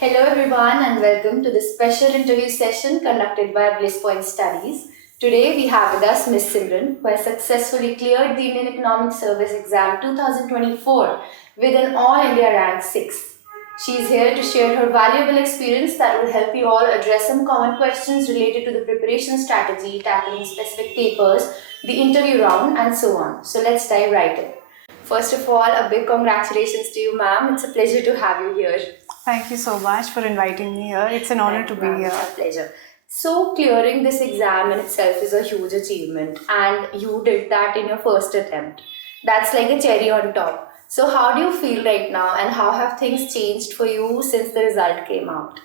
Hello, everyone, and welcome to the special interview session conducted by Bliss Point Studies. Today, we have with us Miss Simran, who has successfully cleared the Indian Economic Service Exam 2024 with an All India rank 6. She is here to share her valuable experience that will help you all address some common questions related to the preparation strategy, tackling specific papers, the interview round, and so on. So, let's dive right in. First of all, a big congratulations to you, ma'am. It's a pleasure to have you here. Thank you so much for inviting me here. It's an honor to be It's here. a pleasure. So, clearing this exam in itself is a huge achievement, and you did that in your first attempt. That's like a cherry on top. So, how do you feel right now, and how have things changed for you since the result came out?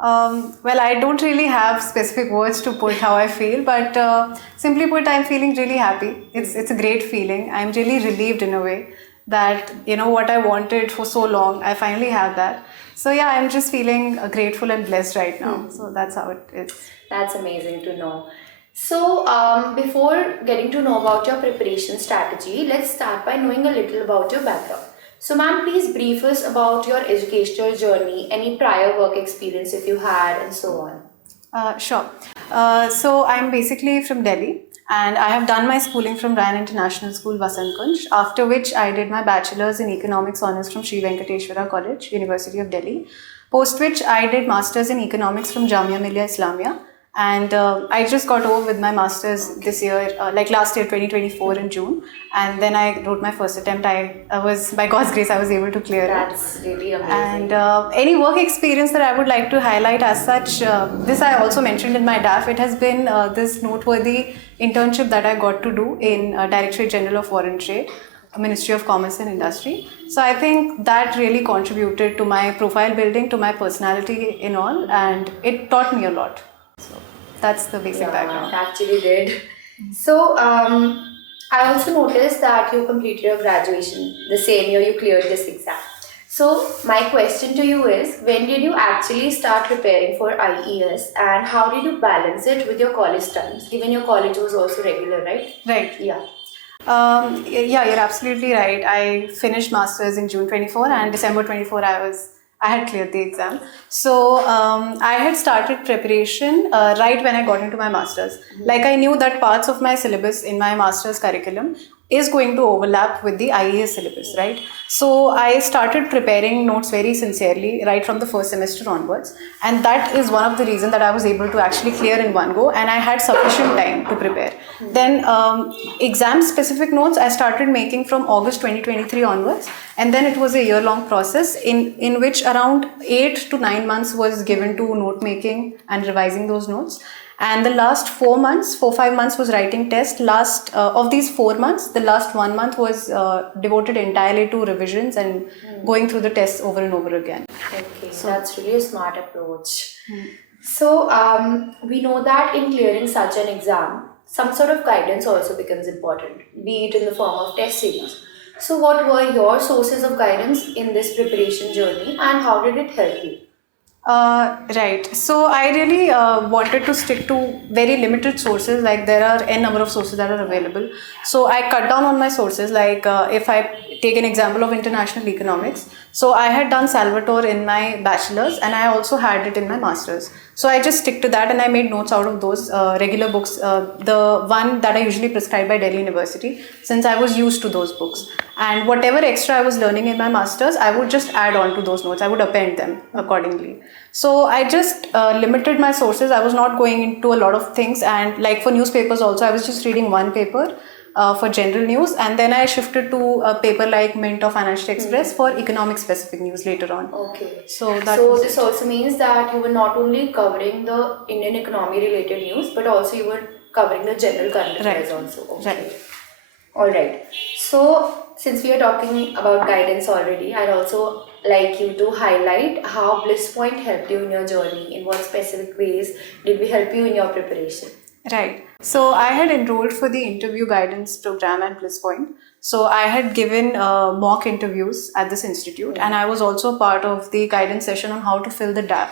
Well, I don't really have specific words to put how I feel, but simply put, I'm feeling really happy. It's a great feeling. I'm really relieved in a way that what I wanted for so long, I finally have that. So yeah, I'm just feeling grateful and blessed right now. So that's how it is. That's amazing to know. So, before getting to know about your preparation strategy, let's start by knowing a little about your background. So, ma'am, please brief us about your educational journey, any prior work experience if you had, and so on. Sure. So I'm basically from Delhi, and I have done my schooling from Ryan International School, Vasant Kunj, after which I did my bachelor's in economics honors from Sri Venkateshwara College, University of Delhi, post which I did master's in economics from Jamia Millia Islamia. And I just got over with my master's this year, like last year, 2024 in June. And then I wrote my first attempt. I was, by God's grace, I was able to clear it. That's really amazing. And any work experience that I would like to highlight as such, this I also mentioned in my DAF, it has been this noteworthy internship that I got to do in Directorate General of Foreign Trade, Ministry of Commerce and Industry. So I think that really contributed to my profile building, to my personality in all, and it taught me a lot. So that's the basic background. It actually did. So, I also noticed that you completed your graduation the same year you cleared this exam. So, my question to you is, when did you actually start preparing for IES, and how did you balance it with your college studies? Given your college was also regular, right? Right. Yeah. Yeah, you're absolutely right. I finished masters in June 24 and December 24 I had cleared the exam. So I had started preparation right when I got into my masters. Like I knew that parts of my syllabus in my master's curriculum is going to overlap with the IAS syllabus, right? So I started preparing notes very sincerely right from the first semester onwards, and that is one of the reasons that I was able to actually clear in one go, and I had sufficient time to prepare. Then exam specific notes I started making from August 2023 onwards, and then it was a year-long process in which around 8 to 9 months was given to note making and revising those notes. And the last 5 months was writing test. Last of these 4 months, the last 1 month was devoted entirely to revisions and going through the tests over and over again. Okay, so that's really a smart approach. So, we know that in clearing such an exam, some sort of guidance also becomes important, be it in the form of test series. So, what were your sources of guidance in this preparation journey, and how did it help you? Right. So I really wanted to stick to very limited sources. Like there are n number of sources that are available. So I cut down on my sources. Like if I take an example of international economics, so I had done Salvatore in my bachelor's, and I also had it in my master's. So I just stick to that, and I made notes out of those regular books. The one that I usually prescribed by Delhi University, since I was used to those books. And whatever extra I was learning in my master's, I would just add on to those notes. I would append them accordingly. So I just limited my sources. I was not going into a lot of things, and like for newspapers also, I was just reading one paper for general news, and then I shifted to a paper like Mint or Financial Express for economic specific news later on. Okay. So This also means that you were not only covering the Indian economy related news, but also you were covering the general current affairs also. Okay. Right. All right. So, since we are talking about guidance already, I'd also like you to highlight how Bliss Point helped you in your journey. In what specific ways did we help you in your preparation? Right. So I had enrolled for the interview guidance program at Bliss Point. So I had given mock interviews at this institute, and I was also part of the guidance session on how to fill the DAF.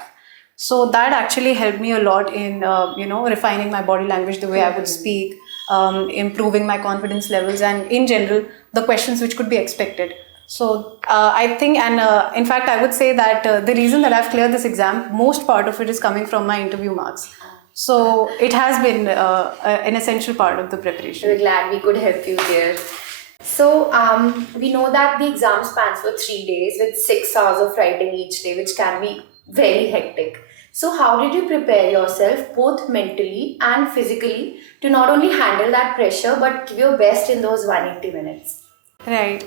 So that actually helped me a lot in refining my body language, the way I would speak, improving my confidence levels, and in general the questions which could be expected. So I think, and in fact, I would say that the reason that I've cleared this exam, most part of it is coming from my interview marks. So it has been an essential part of the preparation. We're glad we could help you there. So we know that the exam spans for 3 days with 6 hours of writing each day, which can be very hectic. So how did you prepare yourself both mentally and physically to not only handle that pressure but give your best in those 180 minutes? Right.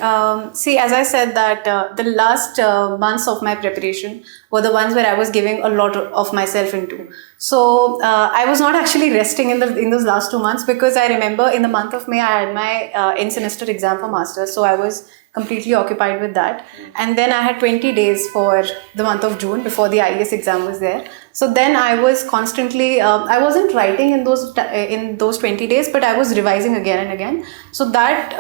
See, as I said that the last months of my preparation were the ones where I was giving a lot of myself into. So I was not actually resting in those last 2 months, because I remember in the month of May I had my end semester exam for masters. So I was completely occupied with that, and then I had 20 days for the month of June before the IES exam was there. So then I was constantly I wasn't writing in those 20 days, but I was revising again and again. So that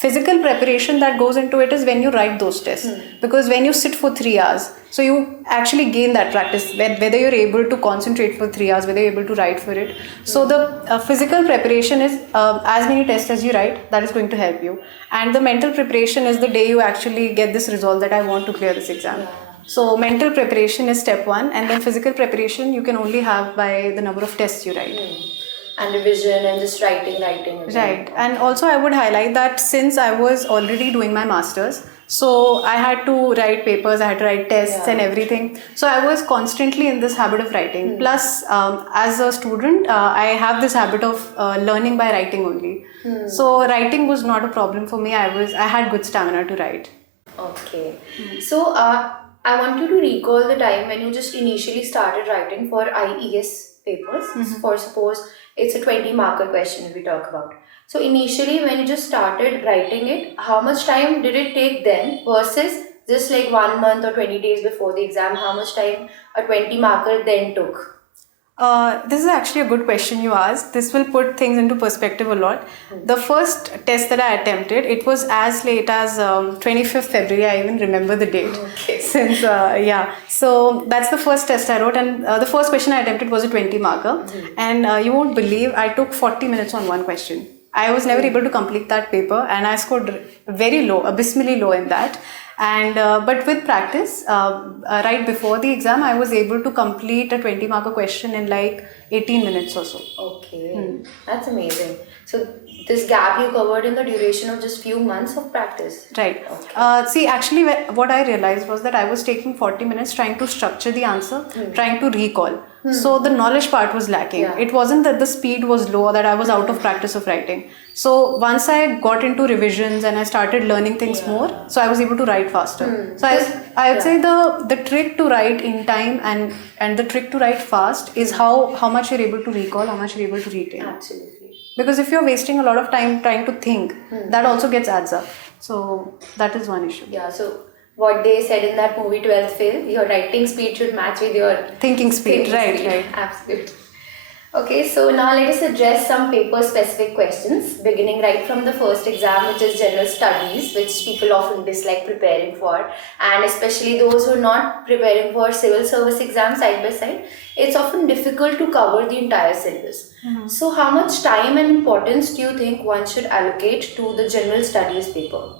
physical preparation that goes into it is when you write those tests, because when you sit for 3 hours, so you actually gain that practice, whether you're able to concentrate for 3 hours, whether you're able to write for it. So the physical preparation is as many tests as you write, that is going to help you, and the mental preparation is the day you actually get this resolve that I want to clear this exam. So mental preparation is step one, and then physical preparation you can only have by the number of tests you write. And revision and just writing. Right. And also I would highlight that since I was already doing my masters, so I had to write papers, I had to write tests and everything. So I was constantly in this habit of writing. Plus, as a student, I have this habit of learning by writing only. So writing was not a problem for me. I had good stamina to write. Okay. So I want you to recall the time when you just initially started writing for IES papers. For suppose it's a 20 marker question if we talk about. So initially when you just started writing it, how much time did it take then versus just like 1 month or 20 days before the exam, how much time a 20 marker then took? This is actually a good question you asked. This will put things into perspective a lot. The first test that I attempted, it was as late as 25th February. I even remember the date. Okay. Since, So that's the first test I wrote, and the first question I attempted was a 20 marker. And you won't believe, I took 40 minutes on one question. I was never able to complete that paper, and I scored very low, abysmally low in that. And but with practice, right before the exam, I was able to complete a 20 marker question in like 18 minutes or so. Okay, that's amazing. So this gap you covered in the duration of just few months of practice. Right. Okay. See, actually, what I realized was that I was taking 40 minutes trying to structure the answer, trying to recall. So the knowledge part was lacking. Yeah. It wasn't that the speed was low or that I was out of practice of writing. So once I got into revisions and I started learning things more, so I was able to write faster. So I would say the trick to write in time and the trick to write fast is how much you're able to recall, how much you're able to retain. Absolutely. Because if you're wasting a lot of time trying to think, that also gets adds up. So that is one issue. Yeah, so what they said in that movie 12th Fail, your writing speed should match with your Thinking speed, right. Absolutely. Okay, so now let us address some paper specific questions, beginning right from the first exam, which is general studies, which people often dislike preparing for, and especially those who are not preparing for civil service exams side by side, it's often difficult to cover the entire syllabus. So how much time and importance do you think one should allocate to the general studies paper?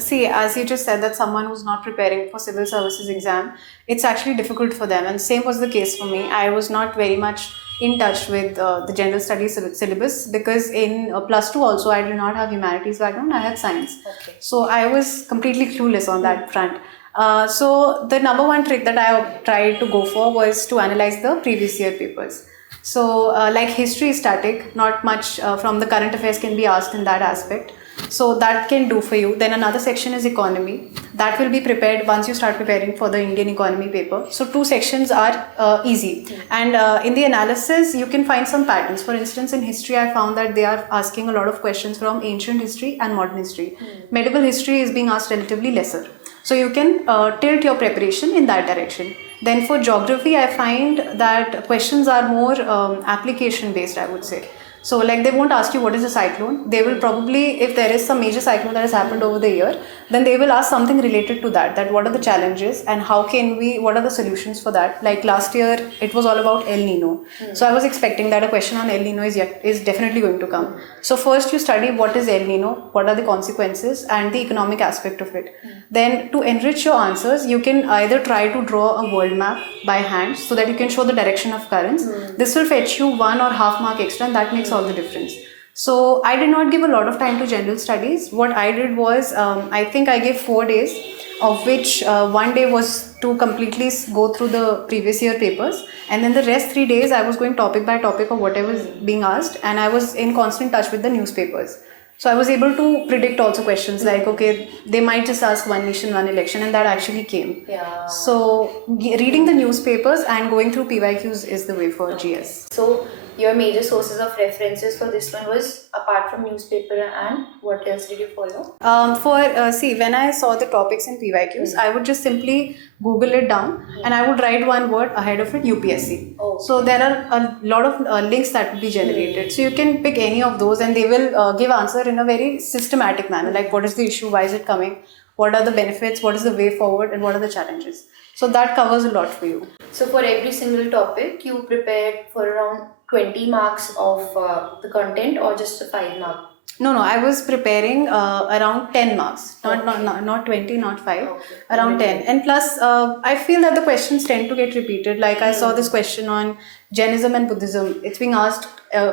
See, as you just said, that someone who's not preparing for civil services exam, it's actually difficult for them, and same was the case for me. I was not very much in touch with the general studies syllabus, because in plus 2 also I did not have humanities background, I had science. Okay. So I was completely clueless on that front. So the number one trick that I tried to go for was to analyze the previous year papers. So like history is static, not much from the current affairs can be asked in that aspect. So that can do for you. Then another section is economy. That will be prepared once you start preparing for the Indian economy paper. So 2 sections are easy. And in the analysis, you can find some patterns. For instance, in history, I found that they are asking a lot of questions from ancient history and modern history. Medieval history is being asked relatively lesser. So you can tilt your preparation in that direction. Then for geography, I find that questions are more application based, I would say. So like they won't ask you what is a cyclone. They will probably, if there is some major cyclone that has happened over the year, then they will ask something related to that, that what are the challenges and how can we, what are the solutions for that. Like last year it was all about El Nino. So I was expecting that a question on El Nino is definitely going to come. So first you study what is El Nino, what are the consequences and the economic aspect of it. Then to enrich your answers, you can either try to draw a world map by hand so that you can show the direction of currents. This will fetch you 1 or half mark extra, and that makes all the difference. So I did not give a lot of time to general studies. What I did was, I think I gave 4 days, of which one day was to completely go through the previous year papers, and then the rest 3 days I was going topic by topic of whatever was being asked, and I was in constant touch with the newspapers. So I was able to predict also questions like, okay, they might just ask one nation, one election, and that actually came. Yeah. So reading the newspapers and going through PYQs is the way for GS. So your major sources of references for this one was, apart from newspaper, and what else did you follow? See, when I saw the topics in PYQs, I would just simply Google it down and I would write one word ahead of it, UPSC. Oh. So there are a lot of links that will be generated. So you can pick any of those and they will give answer in a very systematic manner. Like what is the issue, why is it coming, what are the benefits, what is the way forward, and what are the challenges. So that covers a lot for you. So for every single topic, you prepared for around 20 marks of the content, or just a 5 mark? No, I was preparing around 10 marks, not 20, not 5, around 10. And plus, I feel that the questions tend to get repeated. Like I saw this question on Jainism and Buddhism. It's being asked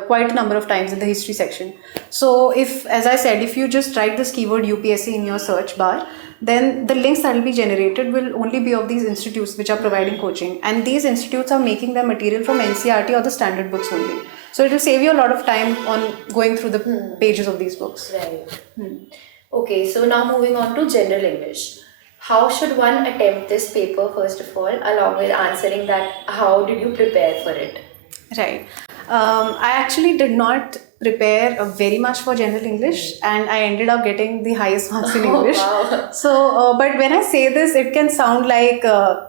quite a number of times in the history section. So if, as I said, if you just write this keyword UPSC in your search bar, then the links that will be generated will only be of these institutes which are providing coaching. And these institutes are making their material from NCERT or the standard books only. So it will save you a lot of time on going through the pages of these books. Right. Okay, so now moving on to general English. How should one attempt this paper, first of all, along with answering that, how did you prepare for it? Right. I actually did not prepare very much for general English, and I ended up getting the highest marks in English. Wow. So, but when I say this, it can sound like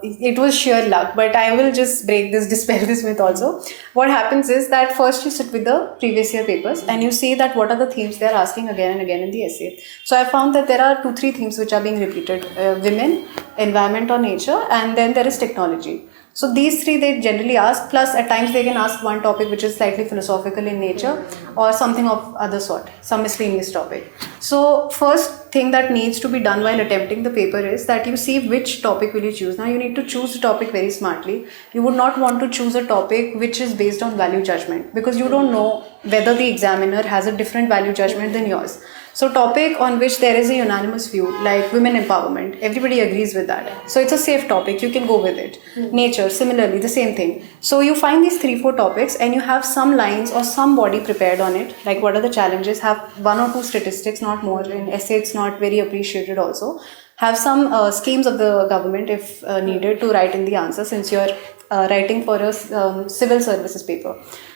it was sheer luck, but I will just dispel this myth also. What happens is that first you sit with the previous year papers and you see that what are the themes they are asking again and again in the essay. So I found that there are 2-3 themes which are being repeated: women, environment or nature, and then there is technology. So these 3 they generally ask, plus at times they can ask one topic which is slightly philosophical in nature or something of other sort, some miscellaneous topic. So first thing that needs to be done while attempting the paper is that you see which topic will you choose. Now you need to choose the topic very smartly. You would not want to choose a topic which is based on value judgment, because you don't know whether the examiner has a different value judgment than yours. So topic on which there is a unanimous view, like women empowerment, everybody agrees with that. So it's a safe topic, you can go with it. Nature, similarly, the same thing. So you find these 3-4 topics and you have some lines or some body prepared on it, like what are the challenges, have 1 or 2 statistics, not more. In essay it's not very appreciated also. Have some schemes of the government if needed to write in the answer, since you're writing for a civil services paper.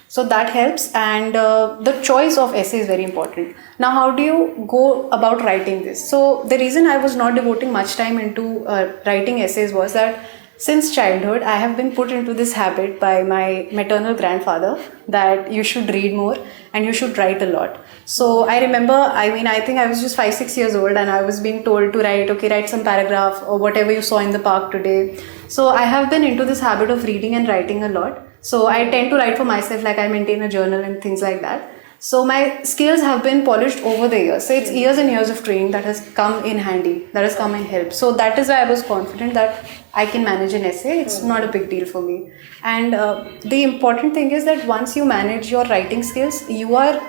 So that helps, and the choice of essay is very important. Now, how do you go about writing this? So the reason I was not devoting much time into writing essays was that since childhood, I have been put into this habit by my maternal grandfather that you should read more and you should write a lot. So I remember, I think I was just 5-6 years old and I was being told to write some paragraph or whatever you saw in the park today. So I have been into this habit of reading and writing a lot. So I tend to write for myself, like I maintain a journal and things like that. So my skills have been polished over the years. So it's years and years of training that has come in handy, that has come in help. So that is why I was confident that I can manage an essay. It's not a big deal for me. And the important thing is that once you manage your writing skills, you are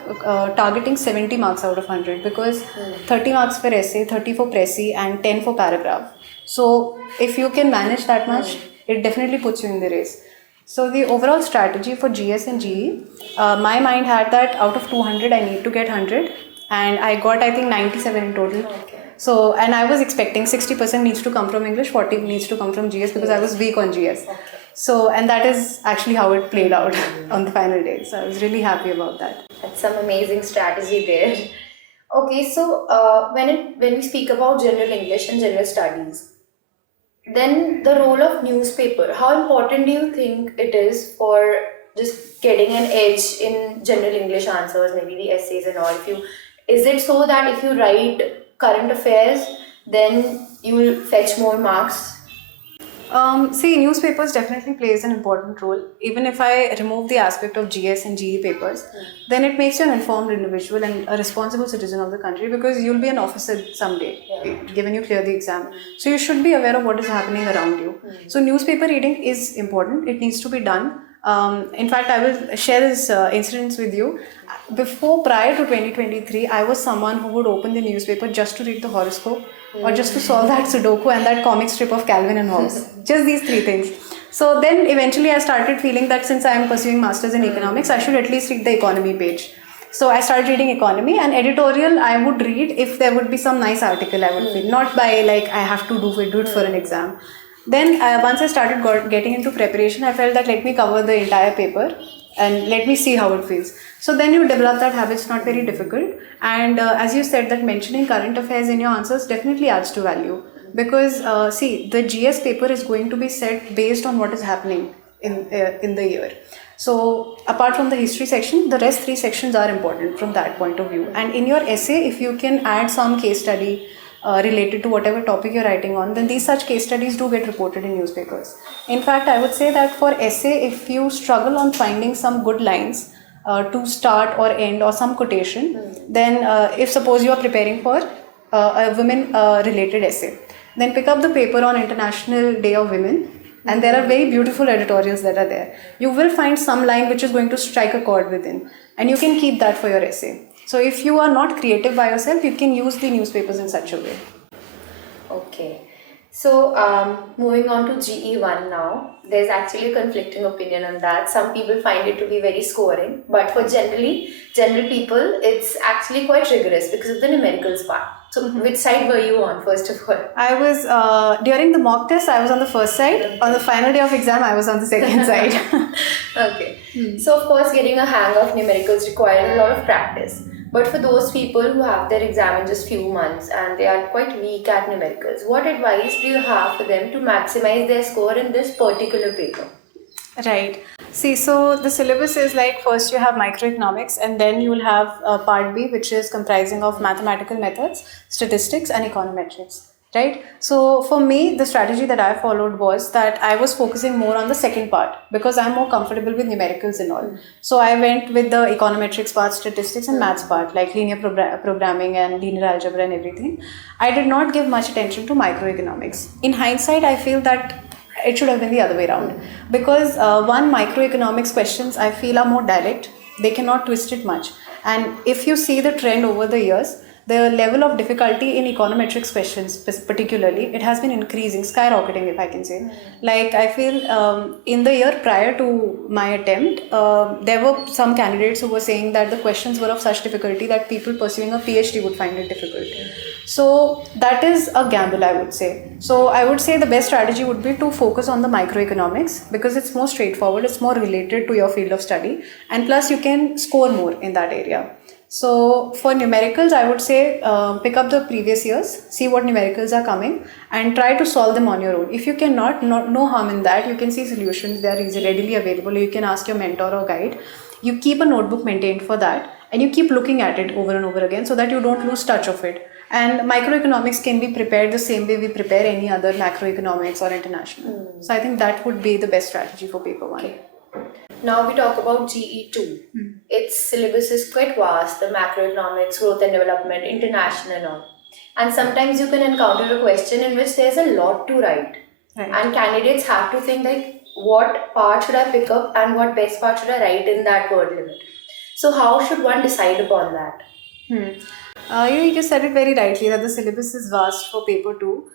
targeting 70 marks out of 100, because 30 marks per essay, 30 for Pressy and 10 for paragraph. So if you can manage that much, it definitely puts you in the race. So the overall strategy for GS and GE, my mind had that out of 200, I need to get 100, and I got, I think, 97 in total. Okay. So, and I was expecting 60% needs to come from English, 40 needs to come from GS, because I was weak on GS. Okay. So, and that is actually how it played out on the final day. So I was really happy about that. That's some amazing strategy there. Okay, so when we speak about general English and general studies, then the role of newspaper, how important do you think it is for just getting an edge in general English answers, maybe the essays and all. Is it so that if you write current affairs, then you will fetch more marks? See, newspapers definitely plays an important role. Even if I remove the aspect of GS and GE papers, then it makes you an informed individual and a responsible citizen of the country, because you'll be an officer someday, given you clear the exam. So you should be aware of what is happening around you. So newspaper reading is important. It needs to be done. In fact, I will share this incidents with you. Prior to 2023, I was someone who would open the newspaper just to read the horoscope or just to solve that Sudoku and that comic strip of Calvin and Hobbes. Just these three things. So then eventually I started feeling that since I am pursuing masters in economics, I should at least read the economy page. So I started reading economy, and editorial I would read if there would be some nice article I would read, not by like I have to do it for an exam. Then once I started getting into preparation, I felt that let me cover the entire paper and let me see how it feels. So then you develop that habit. It's not very difficult. And as you said, that mentioning current affairs in your answers definitely adds to value, because see, the GS paper is going to be set based on what is happening in the year. So apart from the history section, the rest three sections are important from that point of view. And in your essay, if you can add some case study related to whatever topic you're writing on, then these such case studies do get reported in newspapers. In fact, I would say that for essay, if you struggle on finding some good lines to start or end or some quotation, then if suppose you are preparing for a women related essay, then pick up the paper on International Day of Women, and there are very beautiful editorials that are there. You will find some line which is going to strike a chord within, and you can keep that for your essay. So if you are not creative by yourself, you can use the newspapers in such a way. Okay. So moving on to GE1 now, there's actually a conflicting opinion on that. Some people find it to be very scoring, but for general people, it's actually quite rigorous because of the numericals part. So which side were you on, first of all? I was, during the mock test, I was on the first side. Okay. On the final day of exam, I was on the second side. Okay. So of course, getting a hang of numericals requires a lot of practice. But for those people who have their exam in just few months and they are quite weak at numericals, what advice do you have for them to maximize their score in this particular paper? Right. See, so the syllabus is like first you have microeconomics, and then you will have part B, which is comprising of mathematical methods, statistics, and econometrics. Right. So for me, the strategy that I followed was that I was focusing more on the second part because I'm more comfortable with numericals and all. So I went with the econometrics part, statistics, and maths part, like linear programming and linear algebra and everything. I did not give much attention to microeconomics. In hindsight, I feel that it should have been the other way around, because microeconomics questions I feel are more direct. They cannot twist it much. And if you see the trend over the years, the level of difficulty in econometrics questions particularly, it has been increasing, skyrocketing, if I can say. Like I feel in the year prior to my attempt, there were some candidates who were saying that the questions were of such difficulty that people pursuing a PhD would find it difficult. So that is a gamble, I would say. So I would say the best strategy would be to focus on the microeconomics, because it's more straightforward, it's more related to your field of study, and plus you can score more in that area. So for numericals, I would say pick up the previous years, see what numericals are coming, and try to solve them on your own. If you cannot, no harm in that. You can see solutions, they are readily available. You can ask your mentor or guide. You keep a notebook maintained for that, and you keep looking at it over and over again so that you don't lose touch of it. And microeconomics can be prepared the same way we prepare any other macroeconomics or international. So I think that would be the best strategy for paper one. Okay. Now we talk about GE2. Its syllabus is quite vast, the macroeconomics, growth and development, international and all. And sometimes you can encounter a question in which there's a lot to write. Right. And candidates have to think like, what part should I pick up and what best part should I write in that word limit? So how should one decide upon that? You just said it very rightly that the syllabus is vast for paper 2.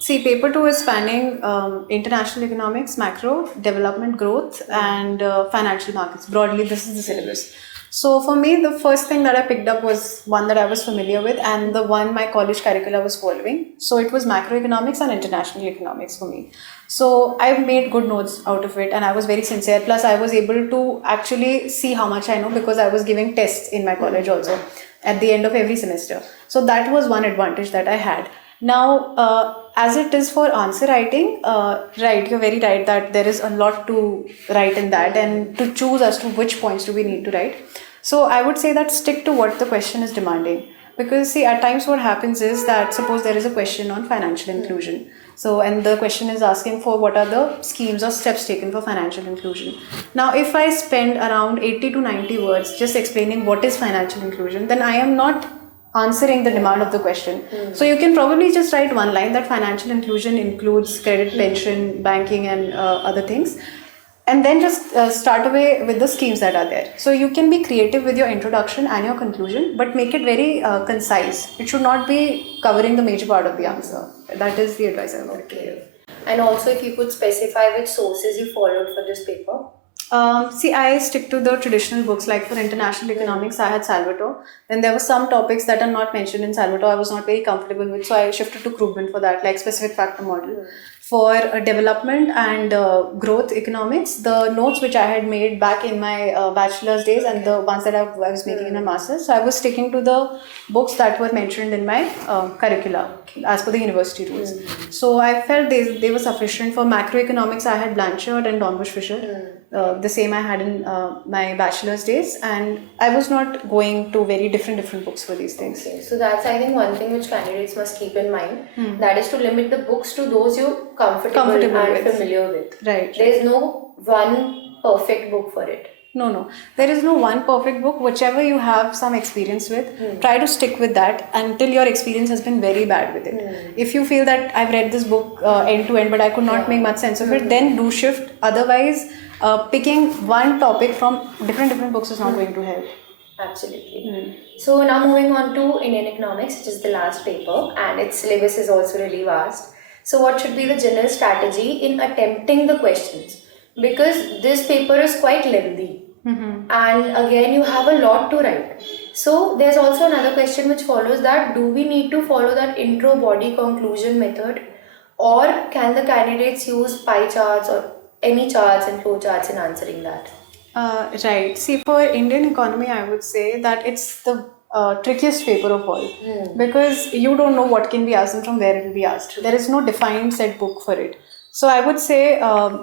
See, paper 2 is spanning international economics, macro, development, growth, and financial markets. Broadly, this is the syllabus. So for me, the first thing that I picked up was one that I was familiar with and the one my college curricula was following. So it was macroeconomics and international economics for me. So I made good notes out of it and I was very sincere. Plus, I was able to actually see how much I know because I was giving tests in my college also at the end of every semester. So that was one advantage that I had. Now, as it is for answer writing, right, you're very right that there is a lot to write in that and to choose as to which points do we need to write. So I would say that stick to what the question is demanding. Because see, at times what happens is that suppose there is a question on financial inclusion. So, and the question is asking for what are the schemes or steps taken for financial inclusion. Now, if I spend around 80 to 90 words just explaining what is financial inclusion, then I am not answering the demand of the question. So you can probably just write one line that financial inclusion includes credit, pension, banking, and other things. And then just start away with the schemes that are there. So you can be creative with your introduction and your conclusion, but make it very concise. It should not be covering the major part of the answer. That is the advice I would give. And also, if you could specify which sources you followed for this paper. See, I stick to the traditional books. Like for international economics, I had Salvatore. Then there were some topics that are not mentioned in Salvatore I was not very comfortable with, so I shifted to Krugman for that, like specific factor model. For development and growth economics, the notes which I had made back in my bachelor's days and the ones that I was making in my master's, so I was sticking to the books that were mentioned in my curricula as per the university rules. So I felt they were sufficient. For macroeconomics, I had Blanchard and Dornbusch Fisher. The same I had in my bachelor's days, and I was not going to very different books for these things. Okay. So that's, I think, one thing which candidates must keep in mind. That is to limit the books to those you're comfortable and with. familiar with. Right. There is no one perfect book for it. No. There is no one perfect book. Whichever you have some experience with, try to stick with that until your experience has been very bad with it. If you feel that I've read this book end to end but I could not make much sense of it, then do shift. Otherwise, picking one topic from different books is not going to help. Absolutely. So now moving on to Indian economics, which is the last paper, and its syllabus is also really vast. So what should be the general strategy in attempting the questions? Because this paper is quite lengthy. And again, you have a lot to write. So there's also another question which follows that: do we need to follow that intro body conclusion method, or can the candidates use pie charts or any charts and flow charts in answering that? Right. See, for Indian economy, I would say that it's the trickiest paper of all, because you don't know what can be asked and from where it will be asked. There is no defined set book for it. So I would say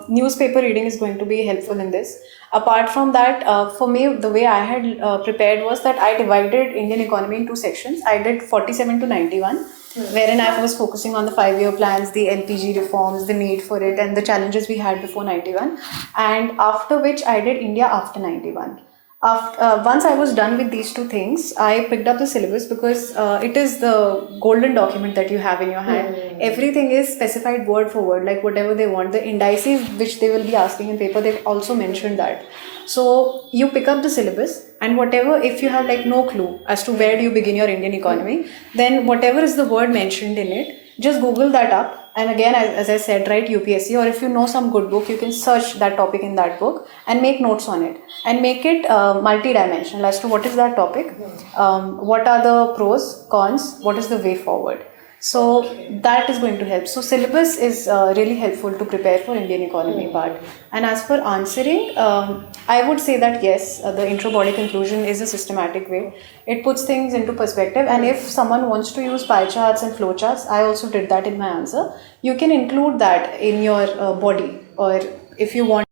newspaper reading is going to be helpful in this. Apart from that, for me, the way I had prepared was that I divided Indian economy in two sections. I did 47 to 91, wherein I was focusing on the 5-year plans, the LPG reforms, the need for it, and the challenges we had before 91. And after which I did India after 91. Once I was done with these two things, I picked up the syllabus because it is the golden document that you have in your hand. Everything is specified word for word, like whatever they want. The indices which they will be asking in paper, they've also mentioned that. So you pick up the syllabus, and whatever, if you have like no clue as to where do you begin your Indian economy, then whatever is the word mentioned in it, just Google that up. And again, as I said, write UPSC, or if you know some good book, you can search that topic in that book and make notes on it and make it multi-dimensional as to what is that topic, what are the pros, cons, what is the way forward. So that is going to help. So syllabus is really helpful to prepare for Indian economy part. And as for answering, I would say that yes, the intro body conclusion is a systematic way. It puts things into perspective, and if someone wants to use pie charts and flow charts, I also did that in my answer. You can include that in your body, or if you want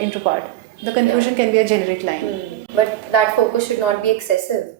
intro part, the conclusion can be a generic line. But that focus should not be excessive.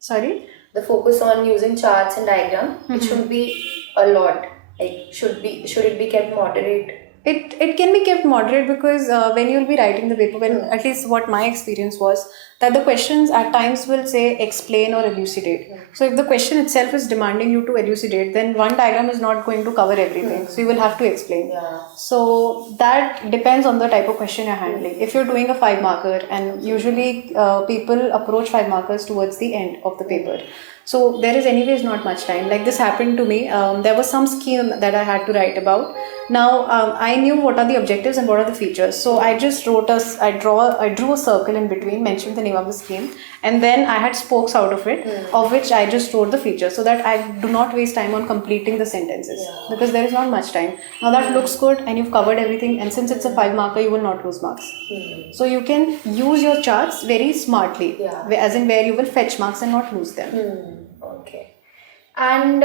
Sorry? The focus on using charts and diagram, it should be a lot. Like should it be kept moderate? It can be kept moderate because when you'll be writing the paper, when at least what my experience was, that the questions at times will say explain or elucidate. So if the question itself is demanding you to elucidate, then one diagram is not going to cover everything. So you will have to explain. So that depends on the type of question you're handling. If you're doing a 5-marker, and usually people approach 5 markers towards the end of the paper. So there is anyways not much time. Like this happened to me. There was some scheme that I had to write about. Now I knew what are the objectives and what are the features. So I just wrote I drew a circle in between, mentioned the name of the scheme, and then I had spokes out of it, of which I just wrote the features, so that I do not waste time on completing the sentences, because there is not much time. Now that looks good and you've covered everything, and since it's a 5-marker, you will not lose marks. So you can use your charts very smartly, as in where you will fetch marks and not lose them. Okay. And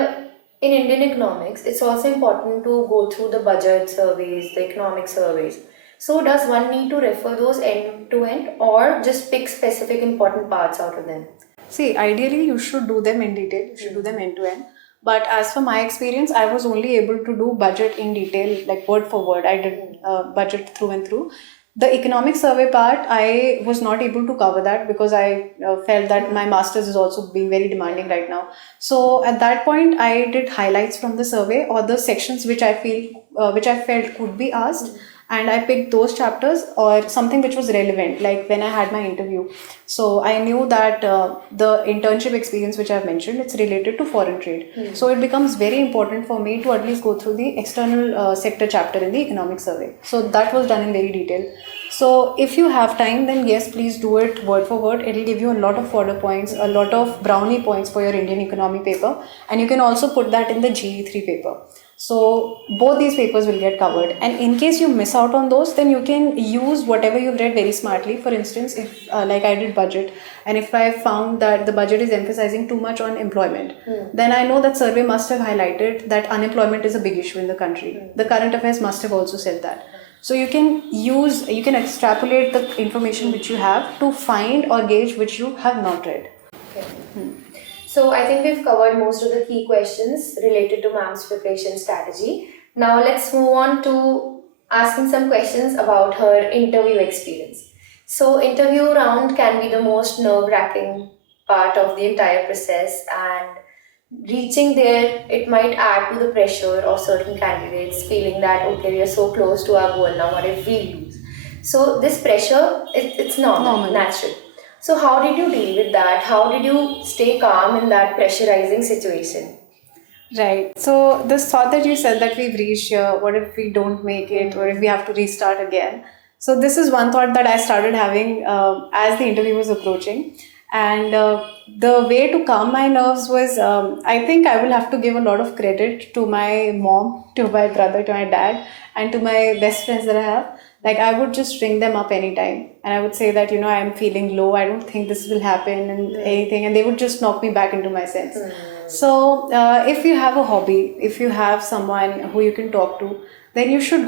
in Indian economics, it's also important to go through the budget surveys, the economic surveys. So, does one need to refer those end to end or just pick specific important parts out of them? See, ideally, you should do them in detail. You should do them end to end. But as for my experience, I was only able to do budget in detail, like word for word. I did budget through and through. The economic survey part, I was not able to cover that because I felt that my master's is also being very demanding right now. So at that point, I did highlights from the survey or the sections which I felt could be asked, and I picked those chapters or something which was relevant, like when I had my interview. So I knew that the internship experience which I've mentioned, it's related to foreign trade. So it becomes very important for me to at least go through the external sector chapter in the economic survey. So that was done in very detail. So if you have time, then yes, please do it word for word. It'll give you a lot of fodder points, a lot of brownie points for your Indian economy paper, and you can also put that in the GE3 paper. So both these papers will get covered, and in case you miss out on those, then you can use whatever you've read very smartly. For instance, if like I did budget, and if I found that the budget is emphasizing too much on employment, then I know that survey must have highlighted that unemployment is a big issue in the country. The current affairs must have also said that. So you can extrapolate the information which you have to find or gauge which you have not read. Okay. So I think we've covered most of the key questions related to ma'am's preparation strategy. Now let's move on to asking some questions about her interview experience. So interview round can be the most nerve-wracking part of the entire process, and reaching there, it might add to the pressure of certain candidates feeling that, okay, we are so close to our goal now, what if we lose? So this pressure, it's normal, natural. So how did you deal with that? How did you stay calm in that pressurizing situation? Right. So this thought that you said that we've reached here, what if we don't make it, or if we have to restart again? So this is one thought that I started having as the interview was approaching. And the way to calm my nerves was, I think I will have to give a lot of credit to my mom, to my brother, to my dad, and to my best friends that I have. Like I would just ring them up anytime, and I would say that, I'm feeling low, I don't think this will happen and anything, and they would just knock me back into my sense. So if you have a hobby, if you have someone who you can talk to, then you should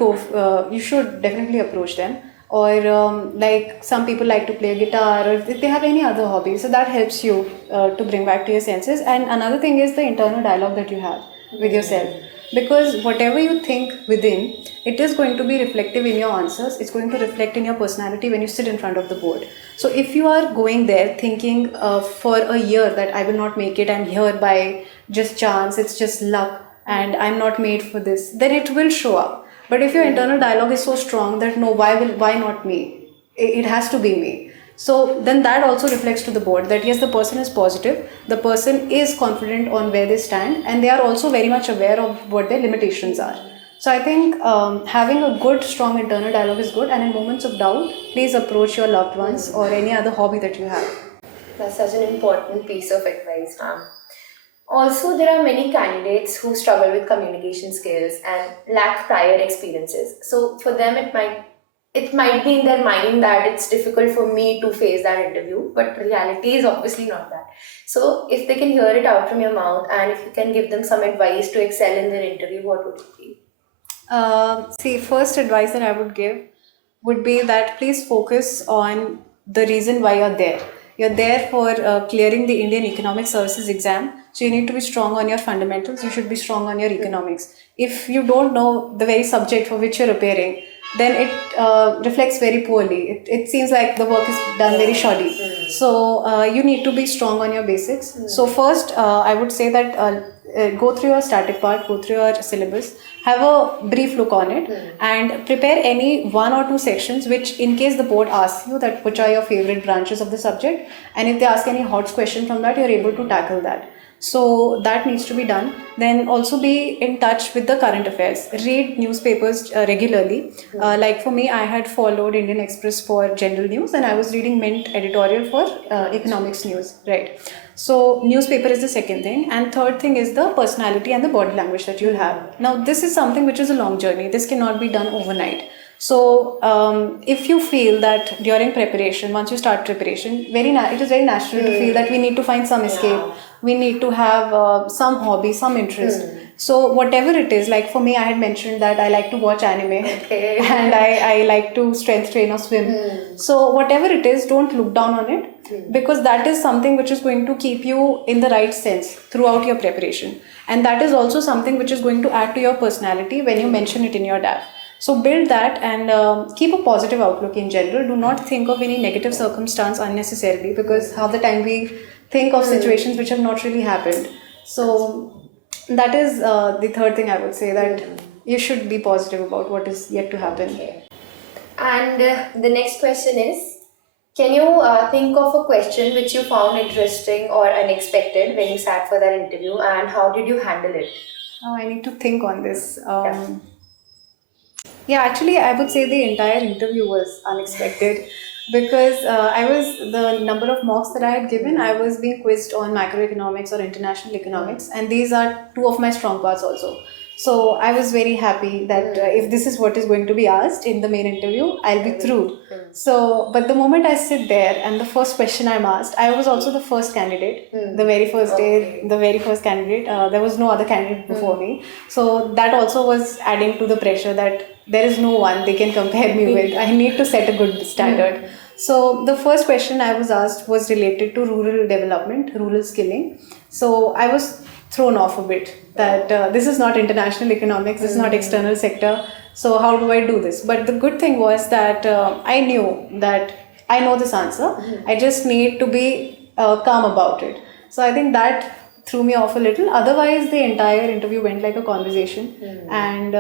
you should definitely approach them. Or like some people like to play guitar, or if they have any other hobby, so that helps you to bring back to your senses. And another thing is the internal dialogue that you have with yourself, because whatever you think within, it is going to be reflective in your answers. It's going to reflect in your personality when you sit in front of the board. So if you are going there thinking for a year that I will not make it, I'm here by just chance, it's just luck, and I'm not made for this, then it will show up. But if your internal dialogue is so strong that no, why not me? It has to be me. So then that also reflects to the board that yes, the person is positive, the person is confident on where they stand, and they are also very much aware of what their limitations are. So I think having a good, strong internal dialogue is good, and in moments of doubt, please approach your loved ones or any other hobby that you have. That's such an important piece of advice, ma'am. Also, there are many candidates who struggle with communication skills and lack prior experiences. So for them, it might be in their mind that it's difficult for me to face that interview, but reality is obviously not that. So if they can hear it out from your mouth, and if you can give them some advice to excel in their interview, what would it be? See, first advice that I would give would be that please focus on the reason why you're there. You're there for clearing the Indian Economic Services exam. So you need to be strong on your fundamentals. You should be strong on your economics. If you don't know the very subject for which you're preparing, then it reflects very poorly. It seems like the work is done very shoddy. So you need to be strong on your basics. So first, I would say that go through your static part, go through your syllabus, have a brief look on it, and prepare any one or two sections which, in case the board asks you that which are your favorite branches of the subject, and if they ask any hot question from that, you're able to tackle that. So that needs to be done. Then also be in touch with the current affairs. Read newspapers regularly. Like for me, I had followed Indian Express for general news, and I was reading Mint editorial for economics news. Right. So newspaper is the second thing, and third thing is the personality and the body language that you'll have. Now this is something which is a long journey. This cannot be done overnight. So if you feel that during preparation, once you start preparation, it is very natural to feel that we need to find some escape. We need to have some hobby, some interest. So whatever it is, like for me, I had mentioned that I like to watch anime Okay. and I like to strength train or swim. So whatever it is, don't look down on it because that is something which is going to keep you in the right sense throughout your preparation. And that is also something which is going to add to your personality when you mention it in your DAF. So build that and keep a positive outlook in general. Do not think of any negative circumstance unnecessarily because half the time we think of situations which have not really happened. So that is the third thing I would say, that you should be positive about what is yet to happen. Okay. And the next question is, can you think of a question which you found interesting or unexpected when you sat for that interview, and how did you handle it? Now I need to think on this. Yeah, actually, I would say the entire interview was unexpected because the number of mocks that I had given, I was being quizzed on macroeconomics or international economics, and these are two of my strong parts also. So I was very happy that if this is what is going to be asked in the main interview, I'll be through. So, but the moment I sit there and the first question I'm asked, I was also the first candidate, the very first day, the very first candidate. There was no other candidate before me. So that also was adding to the pressure that there is no one they can compare me with. I need to set a good standard. So the first question I was asked was related to rural development, rural skilling. So I was thrown off a bit that this is not international economics, this is not external sector. So how do I do this? But the good thing was that I knew that I know this answer. I just need to be calm about it. So I think that threw me off a little. Otherwise, the entire interview went like a conversation, and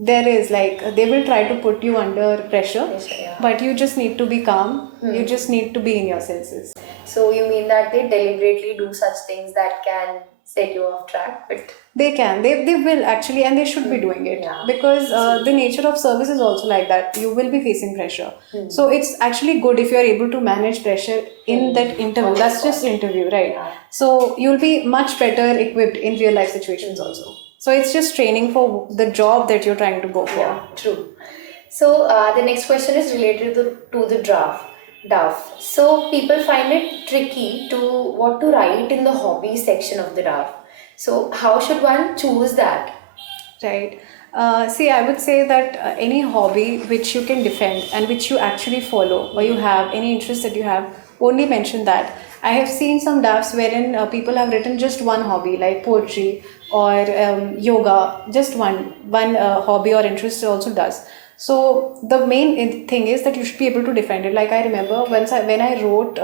there is like they will try to put you under pressure, but you just need to be calm. You just need to be in your senses. So you mean that they deliberately do such things that can set you off track? But They can, they will actually, and they should be doing it because the nature of service is also like that. You will be facing pressure. So it's actually good if you are able to manage pressure in that interview. That's just interview, right? So you'll be much better equipped in real life situations also. So it's just training for the job that you're trying to go for. yeah, true. So the next question is related to the draft. DAF. So people find it tricky to what to write in the hobby section of the DAF. So how should one choose that? Right. See, I would say that any hobby which you can defend and which you actually follow, or you have any interest that you have, only mention that. I have seen some DAFs wherein people have written just one hobby, like poetry or yoga, just one hobby or interest also does. So the main thing is that you should be able to defend it. Like I remember when I wrote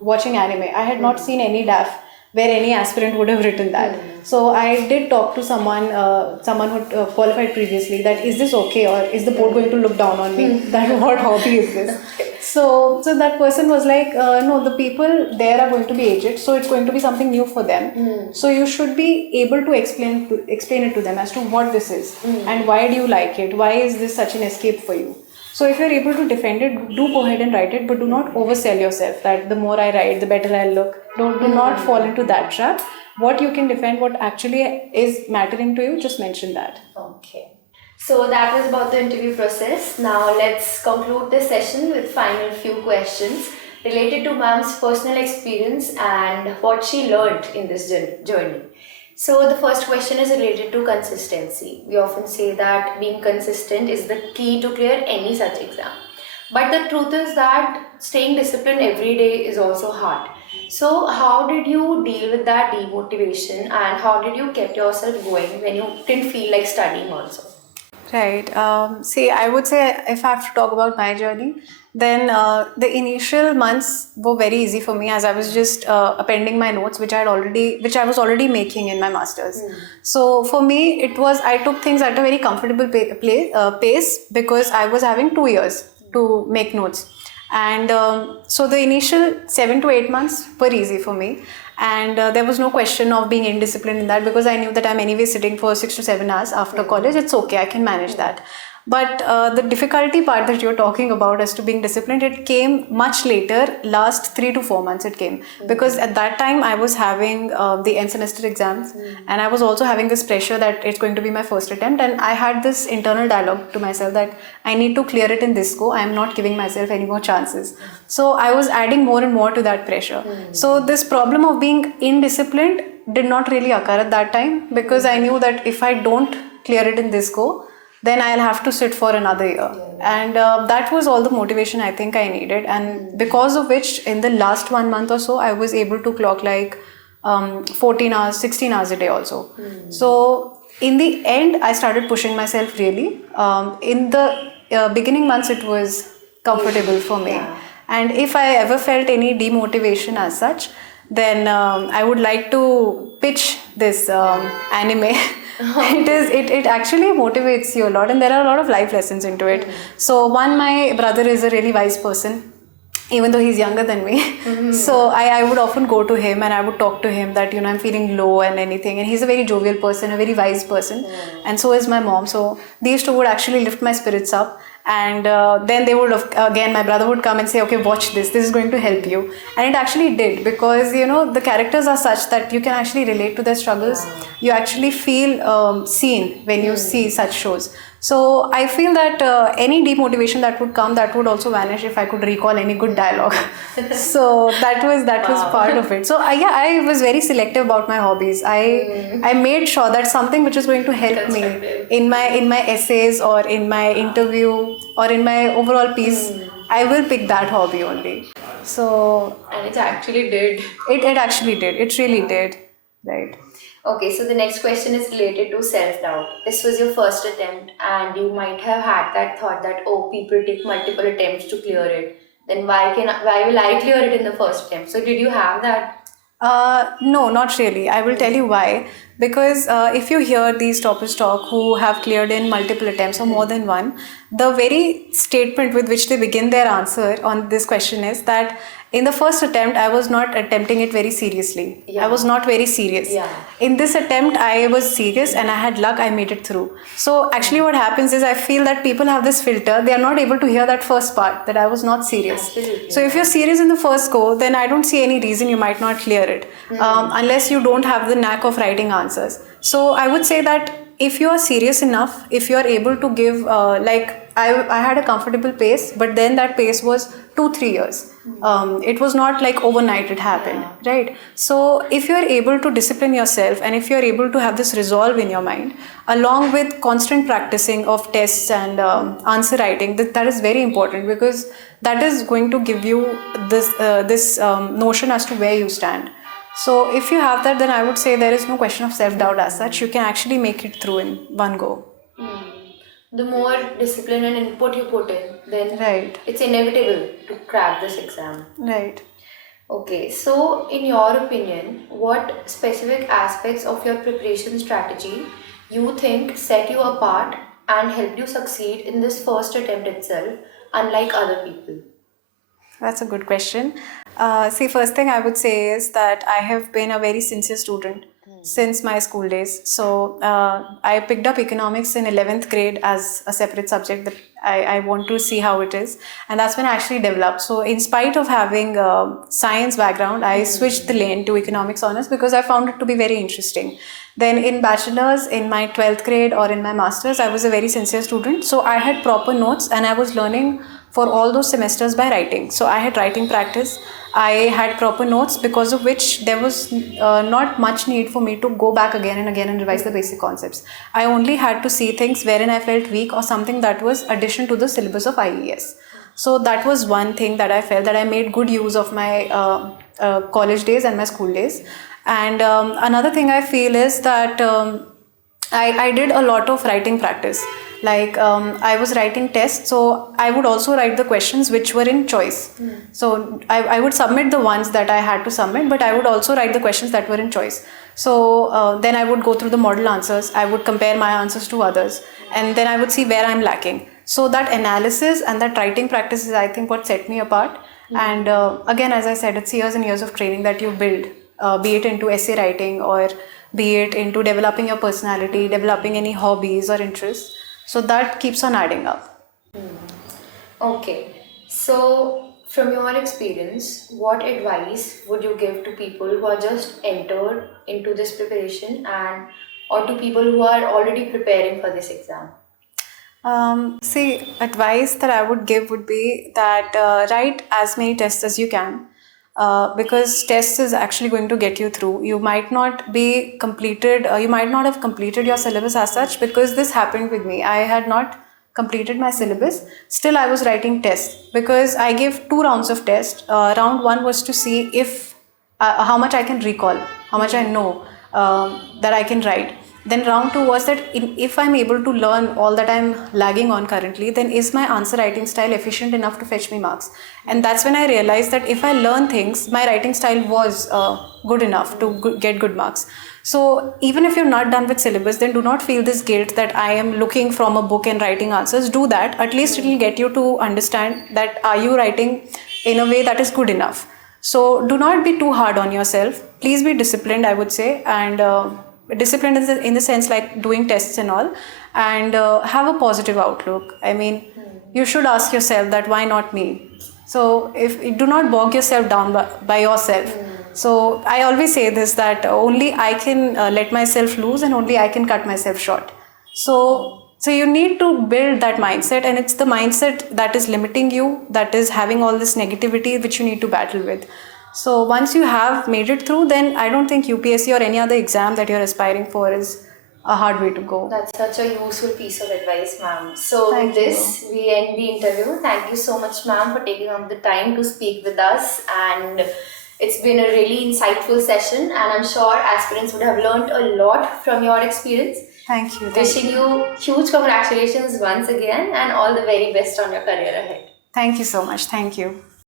watching anime, I had not seen any DAF where any aspirant would have written that. So I did talk to someone who qualified previously, that is this okay, or is the board going to look down on me? That what hobby is this? So that person was like, no, the people there are going to be aged, so it's going to be something new for them. So you should be able to explain it to them as to what this is and why do you like it? Why is this such an escape for you? So if you're able to defend it, do go ahead and write it, but do not oversell yourself that the more I write, the better I'll look. Do not fall into that trap. What you can defend, what actually is mattering to you, just mention that. Okay. So that was about the interview process. Now let's conclude this session with final few questions related to ma'am's personal experience and what she learned in this journey. So the first question is related to consistency. We often say that being consistent is the key to clear any such exam. But the truth is that staying disciplined every day is also hard. So how did you deal with that demotivation, and how did you keep yourself going when you didn't feel like studying also? Right. See, I would say if I have to talk about my journey, then the initial months were very easy for me as I was just appending my notes, which I was already making in my masters. So for me, I took things at a very comfortable pace because I was having 2 years to make notes. And so the initial 7 to 8 months were easy for me. And there was no question of being indisciplined in that because I knew that I'm anyway sitting for 6 to 7 hours after college. It's okay, I can manage that. But the difficulty part that you're talking about as to being disciplined, it came much later, last 3 to 4 months it came. Because at that time I was having the end semester exams, and I was also having this pressure that it's going to be my first attempt, and I had this internal dialogue to myself that I need to clear it in this go. I'm not giving myself any more chances. So I was adding more and more to that pressure. So this problem of being indisciplined did not really occur at that time, because I knew that if I don't clear it in this go, then I'll have to sit for another year. And that was all the motivation I think I needed. And because of which, in the last 1 month or so, I was able to clock like 14 hours, 16 hours a day also. So in the end, I started pushing myself really. In the beginning months, it was comfortable for me. And if I ever felt any demotivation as such, then I would like to pitch this anime. It actually motivates you a lot, and there are a lot of life lessons into it. So one, my brother is a really wise person, even though he's younger than me. So I would often go to him and I would talk to him that, I'm feeling low and anything. And he's a very jovial person, a very wise person. And so is my mom. So these two would actually lift my spirits up. And then they would, again, my brother would come and say, okay, watch this. This is going to help you. And it actually did, because, the characters are such that you can actually relate to their struggles. You actually feel seen when you see such shows. So I feel that any demotivation that would come, that would also vanish if I could recall any good dialogue. So that was part of it. So I was very selective about my hobbies. I made sure that something which is going to help me in my essays or in my interview or in my overall piece, I will pick that hobby only. So And it actually did. It actually did. It really did. Right. Okay, so the next question is related to self-doubt. This was your first attempt, and you might have had that thought that, oh, people take multiple attempts to clear it. Then why will I clear it in the first attempt? So did you have that? No, not really. I will tell you why. Because if you hear these toppers talk who have cleared in multiple attempts or more than one, the very statement with which they begin their answer on this question is that in the first attempt, I was not attempting it very seriously. I was not very serious. In this attempt, I was serious and I had luck, I made it through. So actually what happens is I feel that people have this filter. They are not able to hear that first part, that I was not serious. Absolutely. So if you're serious in the first go, then I don't see any reason you might not clear it. Unless you don't have the knack of writing answers. So I would say that if you are serious enough, if you are able to give, I had a comfortable pace, but then that pace was 2-3 years. It was not like overnight it happened, right? So if you're able to discipline yourself and if you're able to have this resolve in your mind, along with constant practicing of tests and answer writing, that is very important, because that is going to give you this notion as to where you stand. So if you have that, then I would say there is no question of self-doubt as such. You can actually make it through in one go. The more discipline and input you put in, then Right. it's inevitable to crack this exam. Right. Okay, so in your opinion, what specific aspects of your preparation strategy you think set you apart and helped you succeed in this first attempt itself, unlike other people? That's a good question. See, first thing I would say is that I have been a very sincere student since my school days. So I picked up economics in 11th grade as a separate subject that I want to see how it is. And that's when I actually developed. So in spite of having a science background, I switched the lane to economics honors because I found it to be very interesting. Then in bachelor's, in my 12th grade or in my master's, I was a very sincere student. So I had proper notes and I was learning for all those semesters by writing. So I had writing practice. I had proper notes, because of which there was not much need for me to go back again and again and revise the basic concepts. I only had to see things wherein I felt weak or something that was addition to the syllabus of IES. So that was one thing that I felt that I made good use of my college days and my school days. And another thing I feel is that I did a lot of writing practice. Like I was writing tests, so I would also write the questions which were in choice. So I would submit the ones that I had to submit, but I would also write the questions that were in choice. So then I would go through the model answers, I would compare my answers to others, and then I would see where I'm lacking. So that analysis and that writing practice is, I think, what set me apart. And again, as I said, it's years and years of training that you build, be it into essay writing or be it into developing your personality, developing any hobbies or interests. So that keeps on adding up. Okay, so from your experience, what advice would you give to people who are just entered into this preparation and or to people who are already preparing for this exam? See, advice that I would give would be that write as many tests as you can, because tests is actually going to get you through. You might not be completed, you might not have completed your syllabus as such, because this happened with me. I had not completed my syllabus. Still, I was writing tests because I gave 2 rounds of tests. Round one was to see if how much I can recall, how much I know that I can write. Then round two was that if I'm able to learn all that I'm lagging on currently, then is my answer writing style efficient enough to fetch me marks? And that's when I realized that if I learn things, my writing style was good enough to get good marks. So even if you're not done with syllabus, then do not feel this guilt that I am looking from a book and writing answers. Do that. At least it will get you to understand that are you writing in a way that is good enough. So do not be too hard on yourself. Please be disciplined, I would say, and disciplined in the sense like doing tests and all, and have a positive outlook. I mean, you should ask yourself that why not me? So if do not bog yourself down by yourself. So I always say this, that only I can let myself loose and only I can cut myself short. So you need to build that mindset, and it's the mindset that is limiting you, that is having all this negativity which you need to battle with. So once you have made it through, then I don't think UPSC or any other exam that you're aspiring for is a hard way to go. That's such a useful piece of advice, ma'am. So Thank with this, we end the interview. Thank you so much, ma'am, for taking up the time to speak with us, and it's been a really insightful session, and I'm sure aspirants would have learned a lot from your experience. Thank you. Wishing you huge congratulations once again and all the very best on your career ahead. Thank you so much. Thank you.